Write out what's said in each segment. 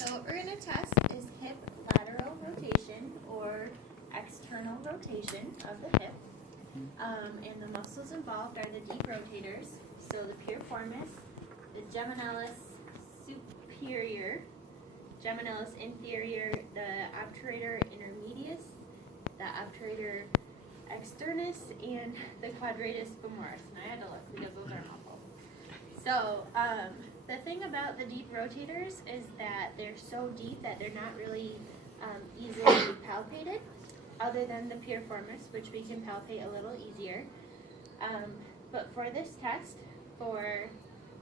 So what we're going to test is hip lateral rotation or external rotation of the hip. And the muscles involved are the deep rotators, so the piriformis, the gemellus superior, gemellus inferior, the obturator intermedius, the obturator externus, and the quadratus femoris. And I had to look because those are awful. So the thing about the deep rotators is that they're so deep that they're not really easily palpated, other than the piriformis, which we can palpate a little easier. But for this test,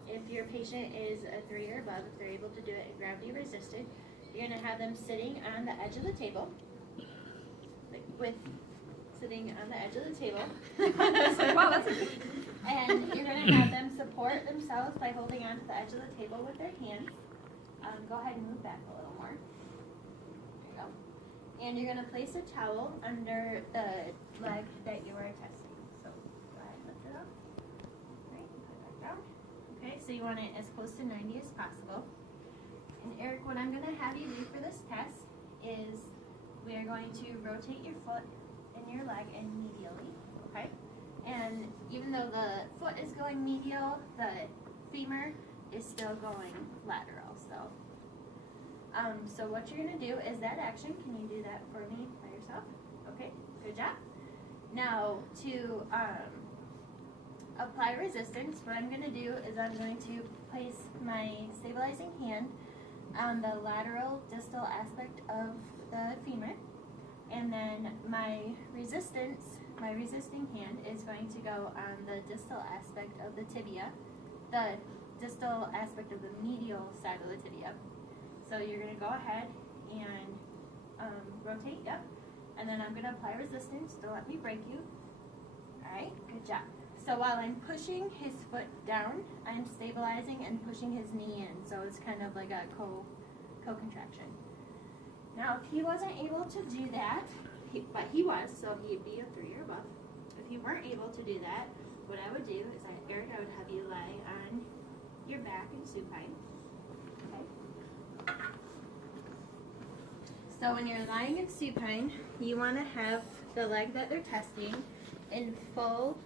if your patient is a 3 or above, if they're able to do it and gravity resisted, you're going to have them sitting on the edge of the table, sitting on the edge of the table. Wow, that's a good. And you're going to have them support themselves by holding onto the edge of the table with their hands. Go ahead and move back a little more. There you go. And you're going to place a towel under the leg that you are testing. So go ahead and lift it up. Right, put it back down. Okay, so you want it as close to 90 as possible. And Eric, what I'm going to have you do for this test is we are going to rotate your foot and your leg in medially, okay? And even though the foot is going medial, the femur is still going lateral. So what you're going to do is that action. Can you do that for me by yourself? Okay, good job. Now to apply resistance, what I'm going to do is I'm going to place my stabilizing hand on the lateral distal aspect of the femur, and then my resisting hand is going to go on the distal aspect of the tibia, the distal aspect of the medial side of the tibia. So you're going to go ahead and rotate, yep, and then I'm going to apply resistance. Don't let me break you. All right, good job. So while I'm pushing his foot down, I'm stabilizing and pushing his knee in, so it's kind of like a co-contraction. Now, if he wasn't able to do that, but he was, so he'd be a 3 or above. If you weren't able to do that, what I would do is, Eric, I would have you lie on your back in supine. Okay. So when you're lying in supine, you want to have the leg that they're testing in full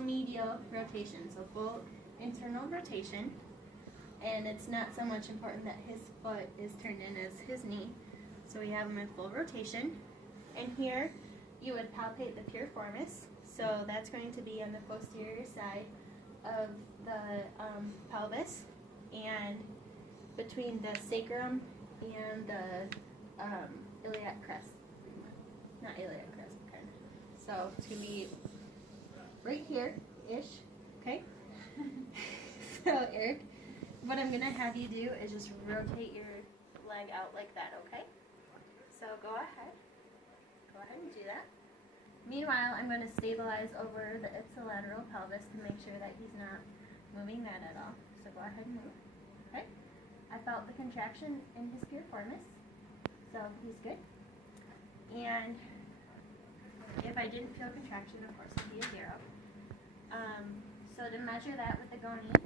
medial rotation, so full internal rotation. And it's not so much important that his foot is turned in as his knee. So we have him in full rotation. And here you would palpate the piriformis. So that's going to be on the posterior side of the pelvis and between the sacrum and the iliac crest. Not iliac crest, kind of. So it's going to be right here-ish, okay? So Eric, what I'm going to have you do is just rotate your leg out like that, okay? So go ahead and do that. Meanwhile, I'm going to stabilize over the ipsilateral pelvis to make sure that he's not moving that at all. So go ahead and move, okay? I felt the contraction in his piriformis, so he's good. And if I didn't feel contraction, of course, it'd be a 0. So to measure that with the gonine,